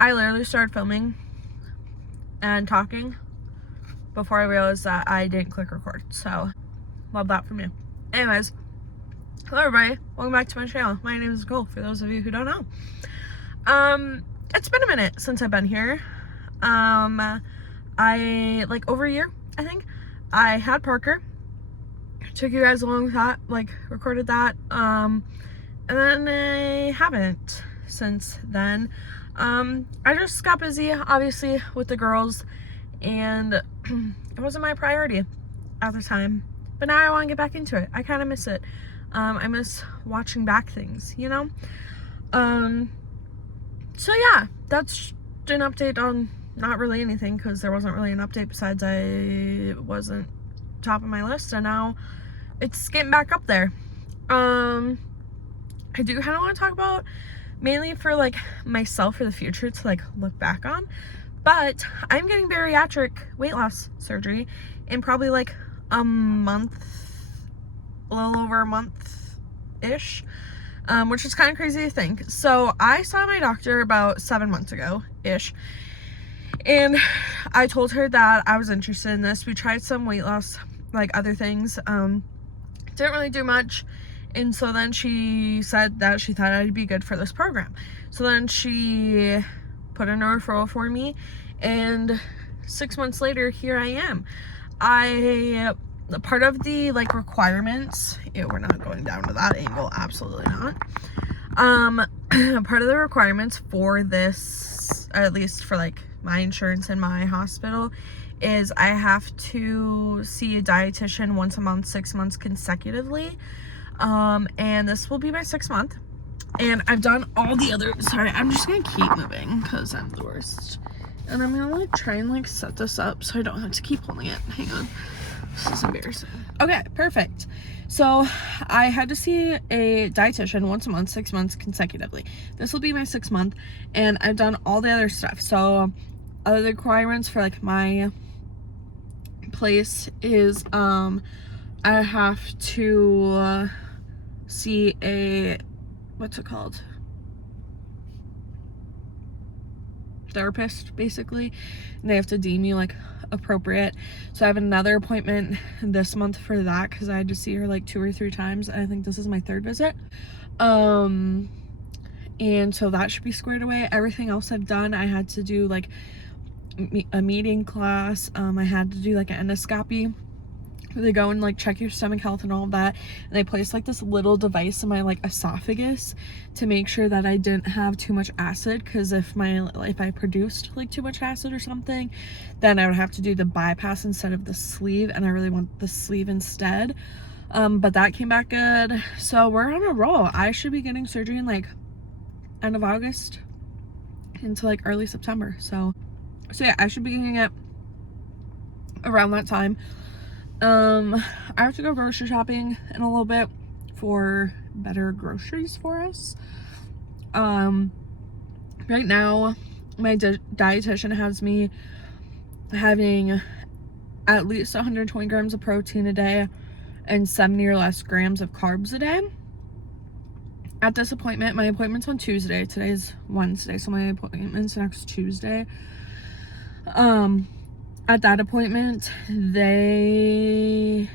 I literally started filming and talking before I realized that I didn't click record. So, love that from you. Anyways, hello everybody. Welcome back to my channel. My name is Nicole, for those of you who don't know. It's been a minute since I've been here. Over a year, I think. I had Parker. Took you guys along with that, recorded that. And then I haven't since then. I just got busy, obviously, with the girls, and it wasn't my priority at the time. But now I want to get back into it. I kind of miss it. I miss watching back things, you know? So yeah, that's an update on not really anything, because there wasn't really an update besides I wasn't top of my list, and now it's getting back up there. I do kind of want to talk about mainly for myself for the future to look back on, but I'm getting bariatric weight loss surgery in probably a month, a little over a month ish, which is kind of crazy to think. So I saw my doctor about 7 months ago ish, and I told her that I was interested in this. We tried some weight loss other things, didn't really do much. And so then she said that she thought I'd be good for this program. So then she put in a referral for me, and 6 months later, here I am. Part of the requirements, we're not going down to that angle, absolutely not. Part of the requirements for this, at least for my insurance in my hospital, is I have to see a dietitian once a month, 6 months consecutively. And this will be my 6th month, and I've done all the other, sorry, I'm just gonna keep moving because I'm the worst, and I'm gonna try and set this up so I don't have to keep holding it. Hang on, this is embarrassing. Okay, perfect. So I had to see a dietitian once a month, 6 months consecutively. This will be my 6th month, and I've done all the other stuff. So other requirements for my place is I have to see a, what's it called, therapist, basically, and they have to deem you appropriate. So I have another appointment this month for that, because I had to see her 2 or 3 times, and I think this is my 3rd visit. And so that should be squared away. Everything else I've done, I had to do a meeting class. I had to do an endoscopy. They go and check your stomach health and all of that, and they place this little device in my esophagus to make sure that I didn't have too much acid, because if I produced too much acid or something, then I would have to do the bypass instead of the sleeve, and I really want the sleeve instead. But that came back good, so we're on a roll. I should be getting surgery in end of August into early September, so yeah, I should be getting it around that time. I have to go grocery shopping in a little bit for better groceries for us. Right now, my dietitian has me having at least 120 grams of protein a day and 70 or less grams of carbs a day. At this appointment, my appointment's on Tuesday. Today's Wednesday, so my appointment's next Tuesday. At that appointment, it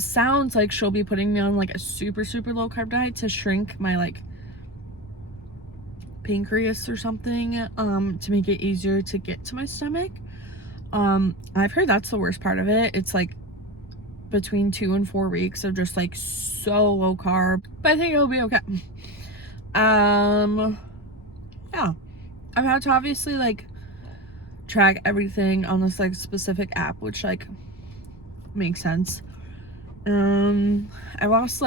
sounds like she'll be putting me on a super low carb diet to shrink my pancreas or something, to make it easier to get to my stomach. I've heard that's the worst part of it. It's between 2 and 4 weeks of just so low carb, but I think it'll be okay. Yeah, I've had to obviously track everything on this specific app, which makes sense. I lost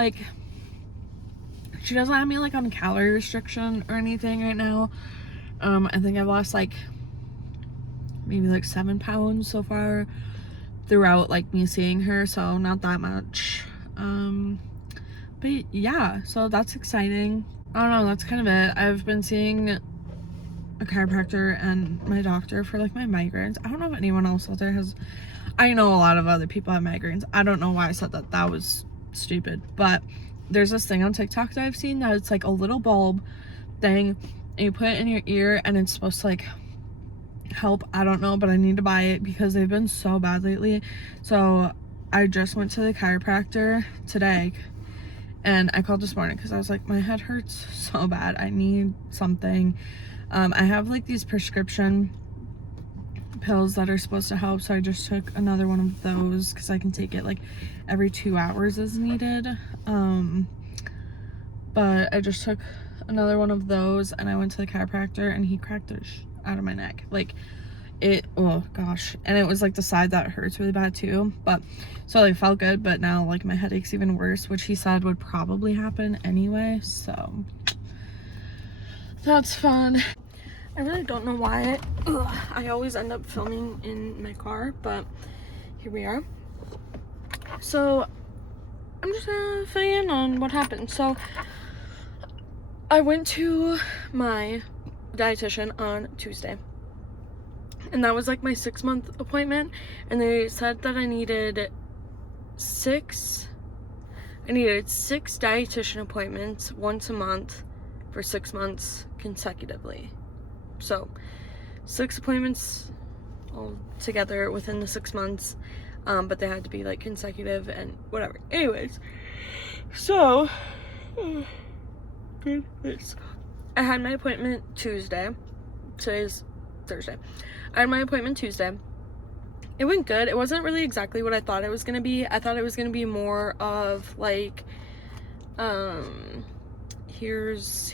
she doesn't have me on a calorie restriction or anything right now. I think I've lost maybe 7 pounds so far throughout me seeing her, so not that much. But yeah, so that's exciting. I don't know, that's kind of it. I've been seeing a chiropractor and my doctor for my migraines. I don't know if anyone else out there has, I know a lot of other people have migraines. I don't know why I said that. That was stupid. But there's this thing on TikTok that I've seen that it's a little bulb thing, and you put it in your ear, and it's supposed to like help. I don't know, but I need to buy it because they've been so bad lately. So I just went to the chiropractor today, and I called this morning because I was like, my head hurts so bad, I need something. I have like these prescription pills that are supposed to help, so I just took another one of those because I can take it like every 2 hours as needed. But I just took another one of those, and I went to the chiropractor, and he cracked the out of my neck. Like it, oh gosh, and it was like the side that hurts really bad too. But so like, it felt good, but now like my headache's even worse, which he said would probably happen anyway, so that's fun. I really don't know why I always end up filming in my car, but here we are. So I'm just gonna fill you in on what happened. So I went to my dietitian on Tuesday, and that was like my 6-month appointment, and they said that I needed 6 dietitian appointments once a month for 6 months consecutively. So 6 appointments all together within the 6 months, but they had to be like consecutive and whatever. Anyways, so I had my appointment Tuesday. Today's Thursday. I had my appointment Tuesday. It went good. It wasn't really exactly what I thought it was gonna be. I thought it was gonna be more of like, here's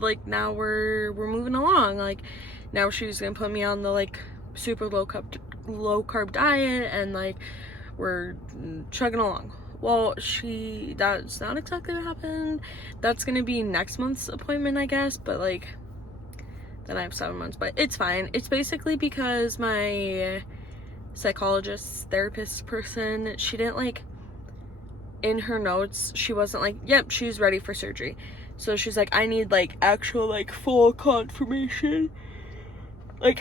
like, now we're moving along. Like, now she's gonna put me on the like super low carb diet, and like we're chugging along. Well, that's not exactly what happened. That's gonna be next month's appointment, I guess, but like then I have 7 months, but it's fine. It's basically because my psychologist, therapist person, she didn't like, in her notes, she wasn't like, yep, she's ready for surgery. So she's like, I need like actual like full confirmation. Like,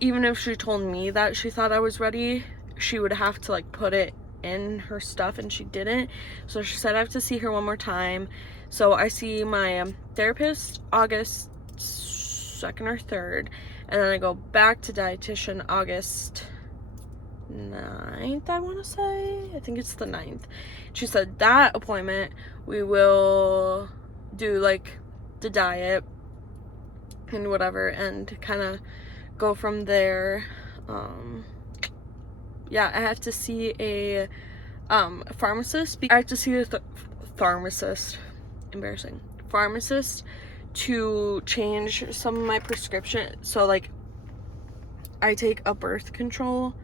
even if she told me that she thought I was ready, she would have to like put it in her stuff, and she didn't. So she said I have to see her one more time. So I see my therapist August 2nd or 3rd, and then I go back to dietitian August 9th, I want to say. I think it's the 9th. She said that appointment we will do like the diet and whatever, and kind of go from there. Yeah, I have to see a pharmacist. I have to see a pharmacist. Embarrassing. Pharmacist to change some of my prescription. So like, I take a birth control.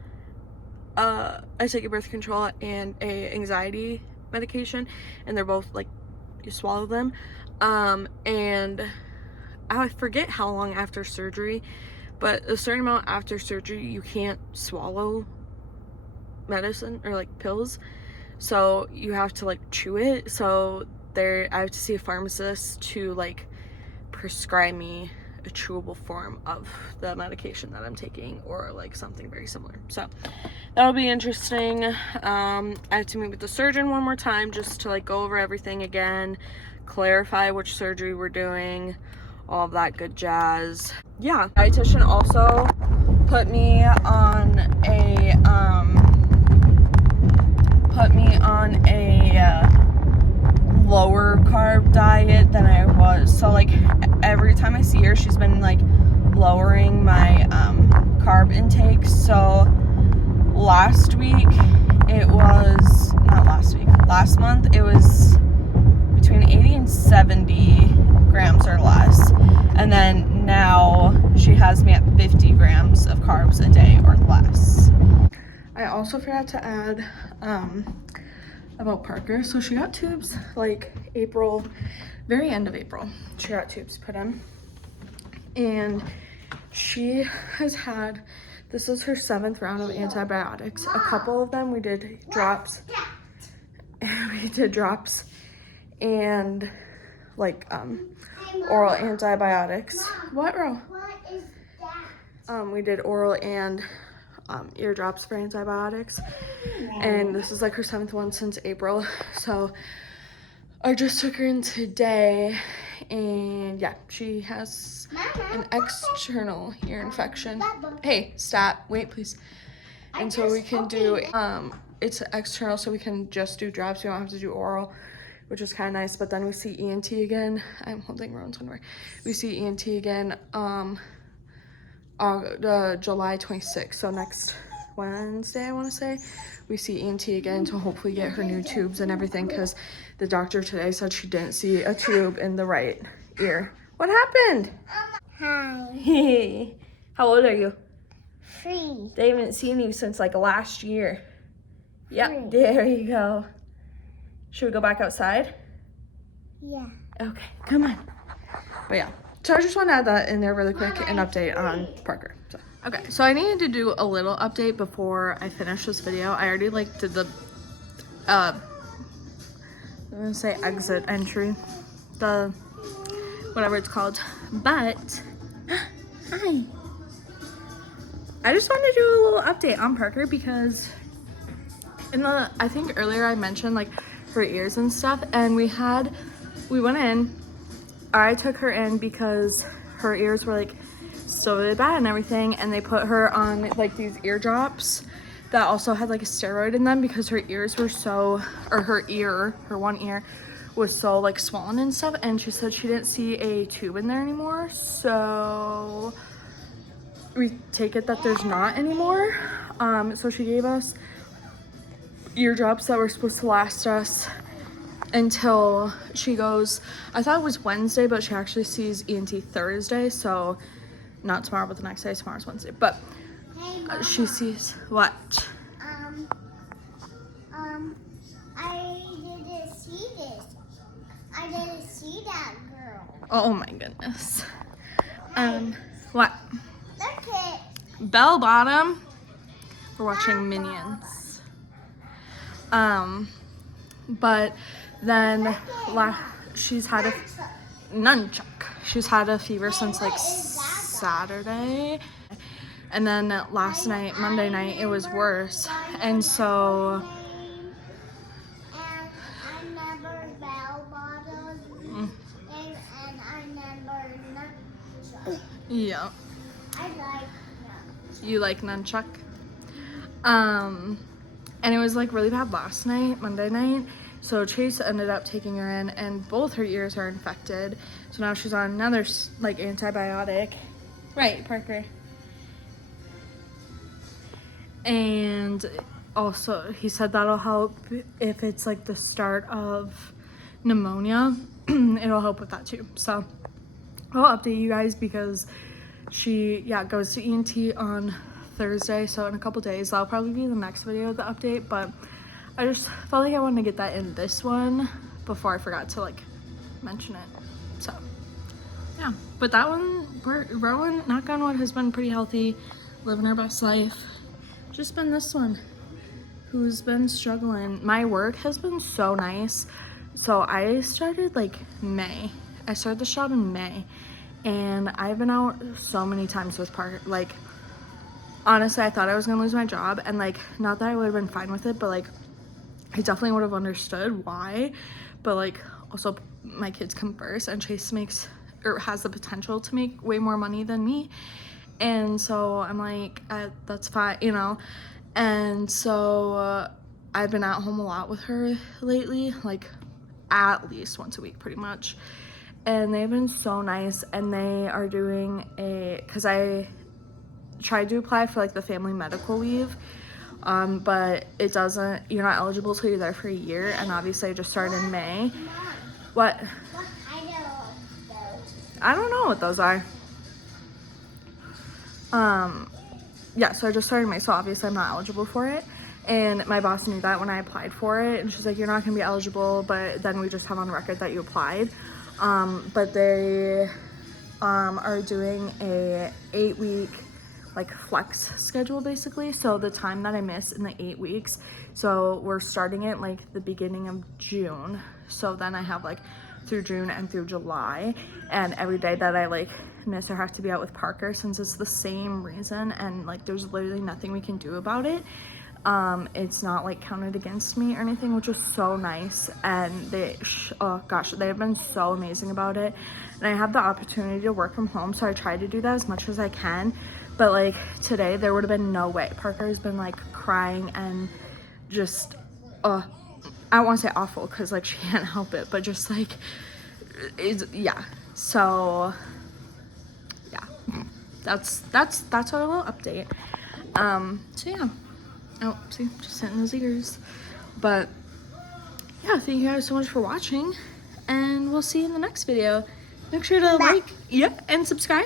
And a anxiety medication, and they're both like, you swallow them. And I forget how long after surgery, but a certain amount after surgery you can't swallow medicine or like pills, so you have to like chew it. So I have to see a pharmacist to like prescribe me a chewable form of the medication that I'm taking, or like something very similar. So that'll be interesting. I have to meet with the surgeon one more time just to like go over everything again, clarify which surgery we're doing, all of that good jazz. Yeah, dietitian also put me on a lower carb diet than I was. So like, every time I see her, she's been like lowering my carb intake. So last month it was between 80 and 70 grams or less, and then now she has me at 50 grams of carbs a day or less. I also forgot to add about Parker. So she got tubes like April, very end of April, she got tubes put in, and she has had, this is her 7th round of antibiotics. A couple of them we did drops, and like oral antibiotics. What, Ro? What is that? We did oral and ear drops for antibiotics, and this is like her 7th one since April. So I just took her in today, And yeah, she has an external ear infection. Hey, stop. Wait, please. And so we can do, it's external, so we can just do drops. We don't have to do oral, which is kind of nice. But then we see ENT again. I'm holding Rowan's underwear. We see ENT again July 26th. So next Wednesday, I want to say, we see ENT again to hopefully get her new tubes and everything, because the doctor today said she didn't see a tube in the right ear. What happened? Hi. Hey, how old are you? 3. They haven't seen you since like last year. Yep, 3. there you go. Should we go back outside? Yeah. Okay, come on. But yeah, so I just want to add that in there really quick, an update on Parker. So. Okay, so I needed to do a little update before I finish this video. I already like did the, I'm gonna say exit entry, the, whatever it's called. But, hi. I just wanted to do a little update on Parker because I think earlier I mentioned like her ears and stuff, and we went in, I took her in because her ears were like still really bad and everything, and they put her on like these ear drops that also had like a steroid in them because her ears were so, or her one ear was so like swollen and stuff, and she said she didn't see a tube in there anymore, so we take it that there's not anymore. So she gave us ear drops that were supposed to last us until she goes, I thought it was Wednesday, but she actually sees ENT Thursday, so not tomorrow, but the next day. Tomorrow's Wednesday, but she sees what? I didn't see this. I didn't see that girl. Oh my goodness. What? Look it. Bell bottom. We're watching Minions. But then she's had a nunchuck. She's had a fever since like Saturday, and then last night, Monday night, it was worse, and so. And I never bell bottom. And I never nunchuck. Yeah. I like nunchuck. You like nunchuck? And it was like really bad last night, Monday night. So Chase ended up taking her in, and both her ears are infected. So now she's on another like antibiotic. Right, Parker. And also he said that'll help if it's like the start of pneumonia. It'll help with that too. So I'll update you guys because she goes to ENT on Thursday, so in a couple days. That'll probably be the next video, the update, but I just felt like I wanted to get that in this one before I forgot to like mention it. So yeah, but that one, Rowan, knock on wood, has been pretty healthy, living her best life. Just been this one who's been struggling. My work has been so nice. So I started like May. I started this job in May, and I've been out so many times with Parker. Like, honestly, I thought I was gonna lose my job, and like, not that I would have been fine with it, but like, I definitely would have understood why. But like, also my kids come first, and Chase has the potential to make way more money than me, and so I'm like, that's fine, you know. And so I've been at home a lot with her lately, like at least once a week pretty much, and they've been so nice. And they are doing because I tried to apply for like the family medical leave, but it doesn't, you're not eligible till you're there for a year, and obviously I just started in May. What? What kind of those? I don't know what those are. Yeah, so I just started in May, so obviously I'm not eligible for it, and my boss knew that when I applied for it, and she's like, you're not gonna be eligible, but then we just have on record that you applied. But they are doing a 8-week like flex schedule basically, so the time that I miss in the 8 weeks, so we're starting it like the beginning of June, so then I have like through June and through July, and every day that I like miss or have to be out with Parker, since it's the same reason and like there's literally nothing we can do about it, It's not like counted against me or anything, which was so nice. And they oh gosh, they have been so amazing about it. And I have the opportunity to work from home, so I try to do that as much as I can. But like today there would have been no way. Parker has been like crying and just I don't want to say awful because like she can't help it, but just like yeah. So yeah, that's our little update. So yeah. Oh, see, just hitting those ears. But yeah, thank you guys so much for watching, and we'll see you in the next video. Make sure to like, and subscribe.